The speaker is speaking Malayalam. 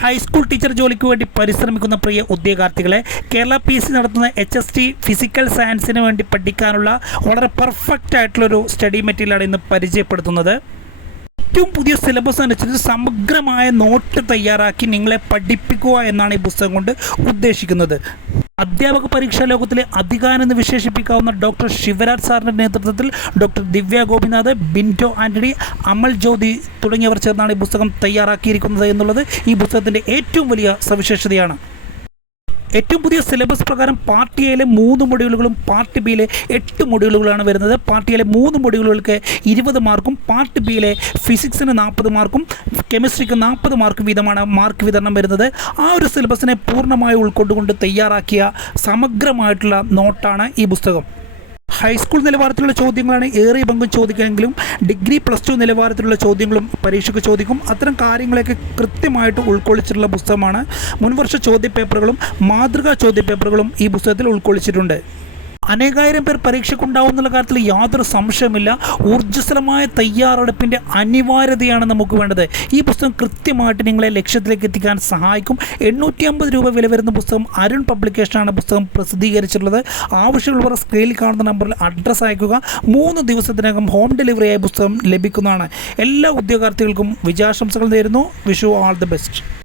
ഹൈസ്കൂൾ ടീച്ചർ ജോലിക്ക് വേണ്ടി പരിശ്രമിക്കുന്ന പ്രിയ ഉദ്യോഗാർത്ഥികളെ കേരള PSC നടത്തുന്ന HST ഫിസിക്കൽ സയൻസിന് വേണ്ടി പഠിക്കാനുള്ള വളരെ പെർഫെക്റ്റ് ആയിട്ടുള്ളൊരു സ്റ്റഡി മെറ്റീരിയലാണ് ഇന്ന് പരിചയപ്പെടുത്തുന്നത്. ഏറ്റവും പുതിയ സിലബസ് അനുസരിച്ച് സമഗ്രമായ നോട്ട് തയ്യാറാക്കി നിങ്ങളെ പഠിപ്പിക്കുക എന്നാണ് ഈ പുസ്തകം കൊണ്ട് ഉദ്ദേശിക്കുന്നത്. അധ്യാപക പരീക്ഷാ ലോകത്തിലെ അധികാരം എന്ന് വിശേഷിപ്പിക്കാവുന്ന ഡോക്ടർ ശിവരാജ് സാറിൻ്റെ നേതൃത്വത്തിൽ ഡോക്ടർ ദിവ്യ ഗോപിനാഥ്, ബിൻഡോ ആൻ്റണി, അമൽ ജ്യോതി തുടങ്ങിയവർ ചേർന്നാണ് ഈ പുസ്തകം തയ്യാറാക്കിയിരിക്കുന്നത് എന്നുള്ളത് ഈ പുസ്തകത്തിൻ്റെ ഏറ്റവും വലിയ സവിശേഷതയാണ്. ഏറ്റവും പുതിയ സിലബസ് പ്രകാരം പാർട്ട് എയിലെ 3 മൊഡ്യൂളുകളും പാർട്ട് ബിയിലെ 8 മൊഡ്യൂളുകളാണ് വരുന്നത്. പാർട്ട് എയിലെ 3 മൊഡ്യൂളുകൾക്ക് 20 മാർക്കും പാർട്ട് ബിയിലെ ഫിസിക്സിന് 40 മാർക്കും കെമിസ്ട്രിക്ക് 40 മാർക്കും വീതമാണ് മാർക്ക് വിതരണം വരുന്നത്. ആ ഒരു സിലബസിനെ പൂർണ്ണമായി ഉൾക്കൊണ്ടുകൊണ്ട് തയ്യാറാക്കിയ സമഗ്രമായിട്ടുള്ള നോട്ടാണ് ഈ പുസ്തകം. ഹൈസ്കൂൾ നിലവാരത്തിലുള്ള ചോദ്യങ്ങളാണ് ഏറിയ പങ്കും ചോദിക്കുകയെങ്കിലും ഡിഗ്രി +2 നിലവാരത്തിലുള്ള ചോദ്യങ്ങളും പരീക്ഷയ്ക്ക് ചോദിക്കും. അത്തരം കാര്യങ്ങളൊക്കെ കൃത്യമായിട്ട് ഉൾക്കൊള്ളിച്ചിട്ടുള്ള പുസ്തകമാണ്. മുൻവർഷ ചോദ്യപേപ്പറുകളും മാതൃകാ ചോദ്യപേപ്പറുകളും ഈ പുസ്തകത്തിൽ ഉൾക്കൊള്ളിച്ചിട്ടുണ്ട്. അനേകായിരം പേർ പരീക്ഷയ്ക്കുണ്ടാവുന്നുള്ള കാര്യത്തിൽ യാതൊരു സംശയമില്ല. ഊർജ്ജസ്വലമായ തയ്യാറെടുപ്പിൻ്റെ അനിവാര്യതയാണ് നമുക്ക് വേണ്ടത്. ഈ പുസ്തകം കൃത്യമായിട്ട് നിങ്ങളെ ലക്ഷ്യത്തിലേക്ക് എത്തിക്കാൻ സഹായിക്കും. 850 രൂപ വില വരുന്ന പുസ്തകം അരുൺ പബ്ലിക്കേഷനാണ് പുസ്തകം പ്രസിദ്ധീകരിച്ചിട്ടുള്ളത്. ആവശ്യമുള്ളവർ സ്ക്രീനിൽ കാണുന്ന നമ്പറിൽ അഡ്രസ്സ് അയക്കുക. 3 ദിവസത്തിനകം ഹോം ഡെലിവറിയായി പുസ്തകം ലഭിക്കുന്നതാണ്. എല്ലാ ഉദ്യോഗാർത്ഥികൾക്കും വിജയാശംസകൾ നേരുന്നു. Wish you all the best.